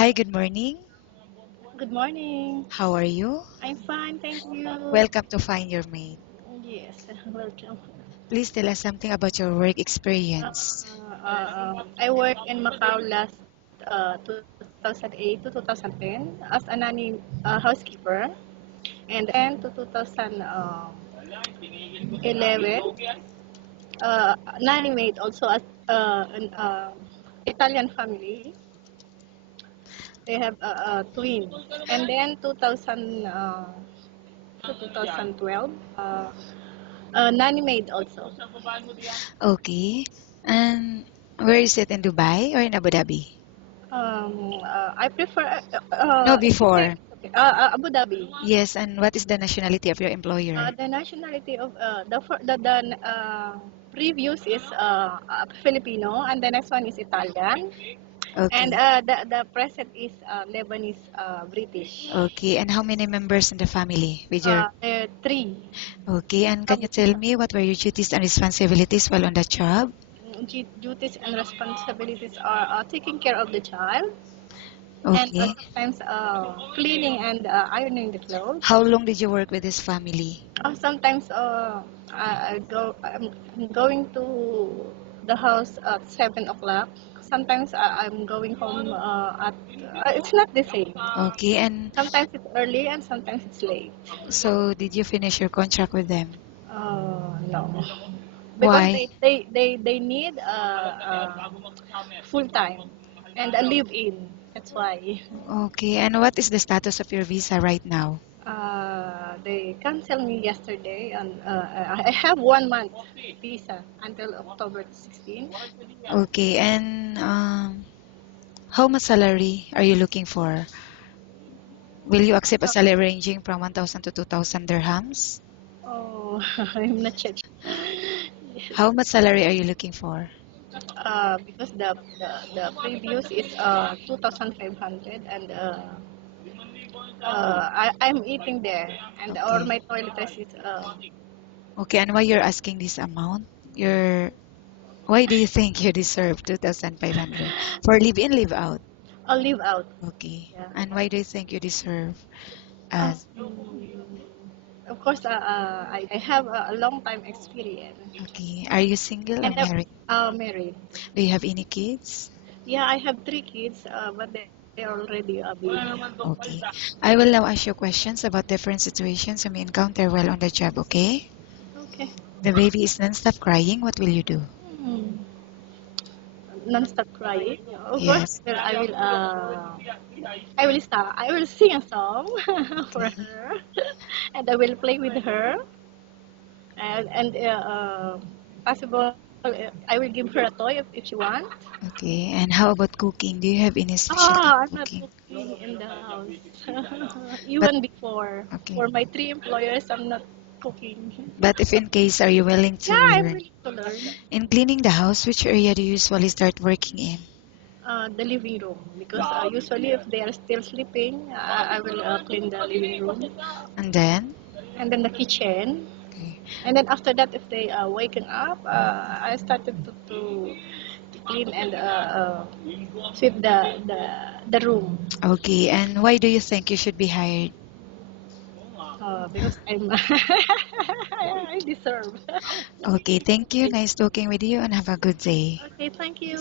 Hi, good morning. Good morning. How are you? I'm fine, thank you. Welcome to Find Your Mate. Yes, welcome. Please tell us something about your work Uh, experience. I worked in Macau last 2008 to 2010 as a nanny housekeeper, and then to 2011 nanny maid also as an Italian family. They have twins, and then 2012 nanny maid also. Okay. And where is it, in Dubai or in Abu Dhabi? I prefer No, it's okay. before. It's okay. Abu Dhabi. Yes, and what is the nationality of your employer? The nationality of the previous is Filipino, and the next one is Italian, and Okay. the present is Lebanese British. Okay, and how many members in the family with your... There are three. Okay, and can you Um, tell me what were your duties and responsibilities while on the job? Duties and responsibilities are taking care of the child, and Okay. sometimes cleaning and ironing the clothes. How long did you work with this family? Sometimes I'm going to the house at 7 o'clock. Sometimes I'm going home at it's not the same. Okay, and Sometimes it's early and sometimes it's late. so did you finish your contract with them? No, because Why? they need full time and a live in. That's why. Okay, and what is the status of your visa right now? They canceled me yesterday, and I have 1 month visa until October 16. Okay, and how much salary are you looking for? Will you accept a salary ranging from 1,000 to 2,000 dirhams? Oh, I'm not sure. How much salary are you looking for? Because the previous is 2,500, and I'm eating there, and or Okay. my toiletries is Okay, and why you're asking this amount? Why do you think you deserve 2,500 for live in, live out? I'll leave out. Okay. Yeah. And why do you think you deserve Um, as... of course, I have a long time experience, Okay. Are you single or and I'm married? married. Do you have any kids? Yeah, I have three kids, but they are already big. Okay. I will now ask you questions about different situations you may encounter while on the job, okay? Okay. The baby is non-stop crying. What will you do? Hmm. Non-stop crying. Of course, Yes. I will start. I will sing a song for Okay. her, and I will play with her, and possible. I will give her a toy if she wants. Okay. And how about cooking? Do you have any specialty Ah, in I'm not cooking? cooking in the house. But Even before, okay. for my three employers, I'm not cooking. But if in case, are you willing to Yeah, I'm learn? willing to learn. In cleaning the house, which area do you usually start working in? The living room, because usually if they are still sleeping, I will clean the living room, And then? and then the kitchen, Okay. and then after that, if they are waking up, I started to clean and sweep the room, Okay. And why do you think you should be hired? because I'm I deserve. Okay. Thank you. Nice talking with you and have a good day. Okay, thank you.